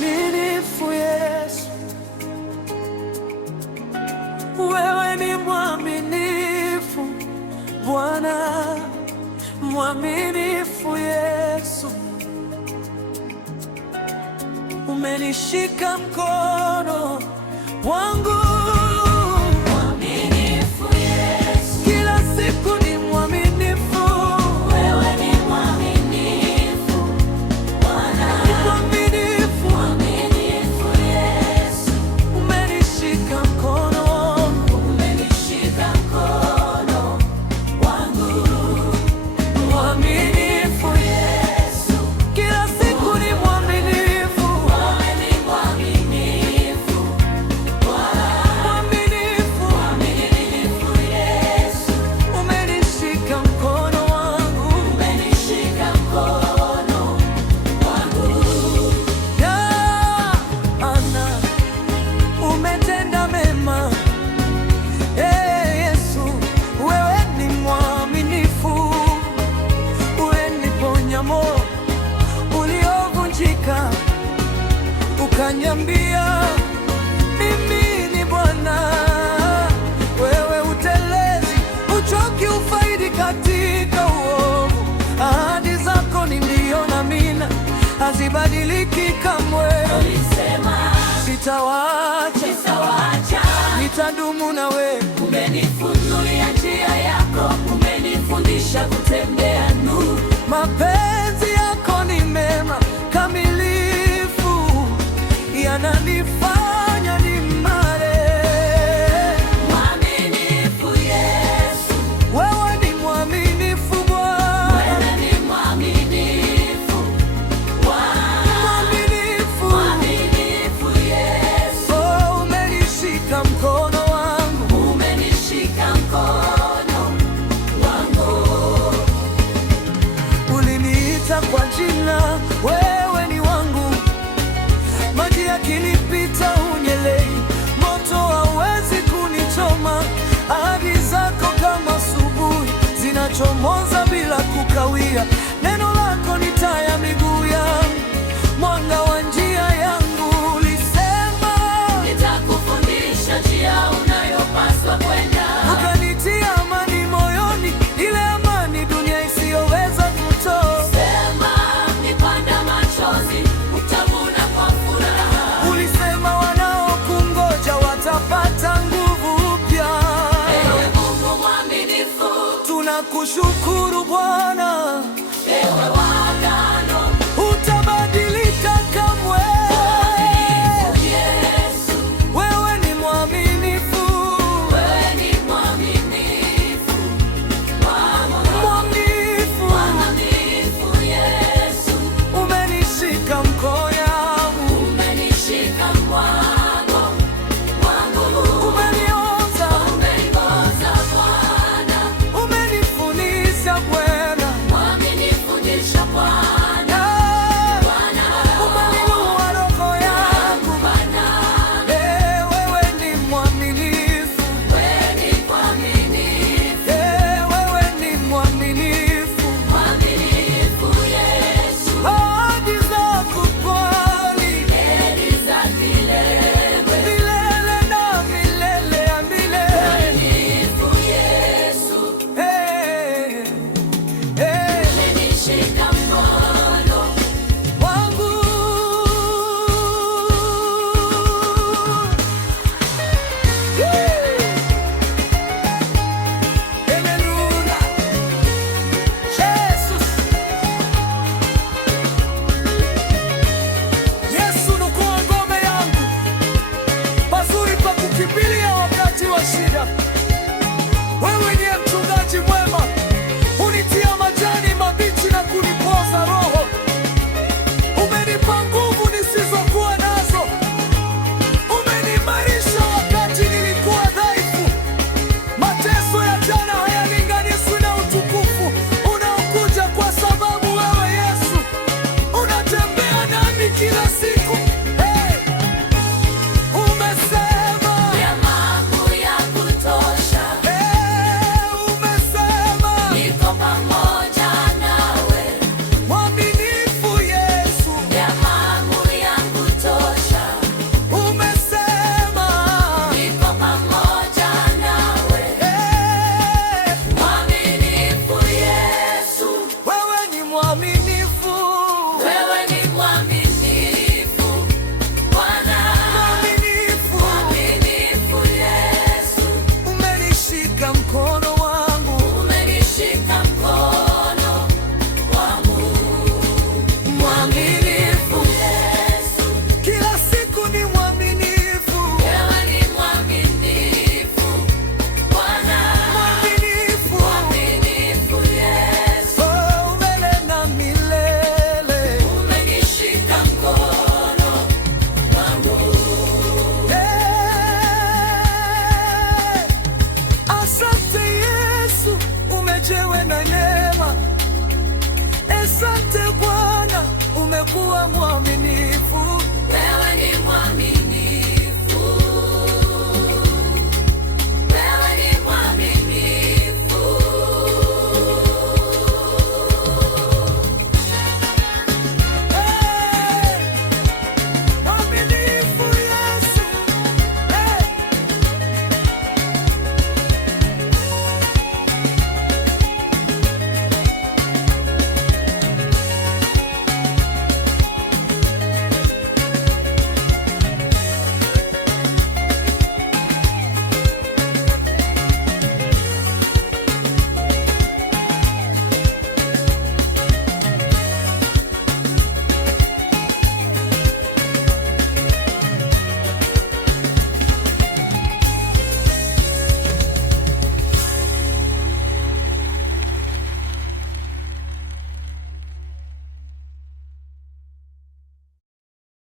mwaminifu Yesu, wewe ni mwaminifu Bwana, mwaminifu Yesu. Umenishika mkono wangu, mwaminifu Yesu, kila siku ni mwaminifu. Wewe ni mwaminifu Bwana, mwaminifu, mwaminifu Yesu. Umenishika mkono wangu, umenishika mkono wangu, mwaminifu Yesu, kila siku ni mwaminifu. Wewe ni mwaminifu Bwana, mwaminifu, mwaminifu Yesu. Umenishika mkono wangu, umenishika mkono wangu. Ana umetenda mema, Yesu, wewe ni mwaminifu. Uliniponya moyo uliovunjika, ukaniambia mimi ni Bwana. Wewe utelezi, uchoki, ufaidi katika uovu. Ahadi zako ni ndio na amina, hazibadiliki kamwe. Ulisema sitawaacha, nitadumu na wewe. Umenifunulia njia yako, umenifundisha kutembea nuru. Mapenzi yako ni mema kamilifu, yananifanya nimare. Mwaminifu Yesu, wewe ni mwaminifu Bwana, wewe ni mwaminifu Bwana, mwaminifu, mwaminifu Yesu. Oh, umenishika mkono wangu, umenishika mkono wangu. Uliniita kwa jina, wewe ni wangu. Maji yakinipita unyelei, moto hauwezi kunichoma. Ahadi zako kama asubuhi, zinachomoza bila kukawia. Neno lako ni taa ya miguu yangu, mwanga wa njia yangu. Ulisema nitakufundisha njia unayopaswa kwenda, ukanitia amani moyoni, ile amani dunia isiyoweza kutoa. Sema nipanda machozi, utavuna kwa furaha. Ulisema wanaokungoja watapata nguvu upya. Ewe Mungu mwaminifu, tunakushukuru Bwana. Ewe wa agano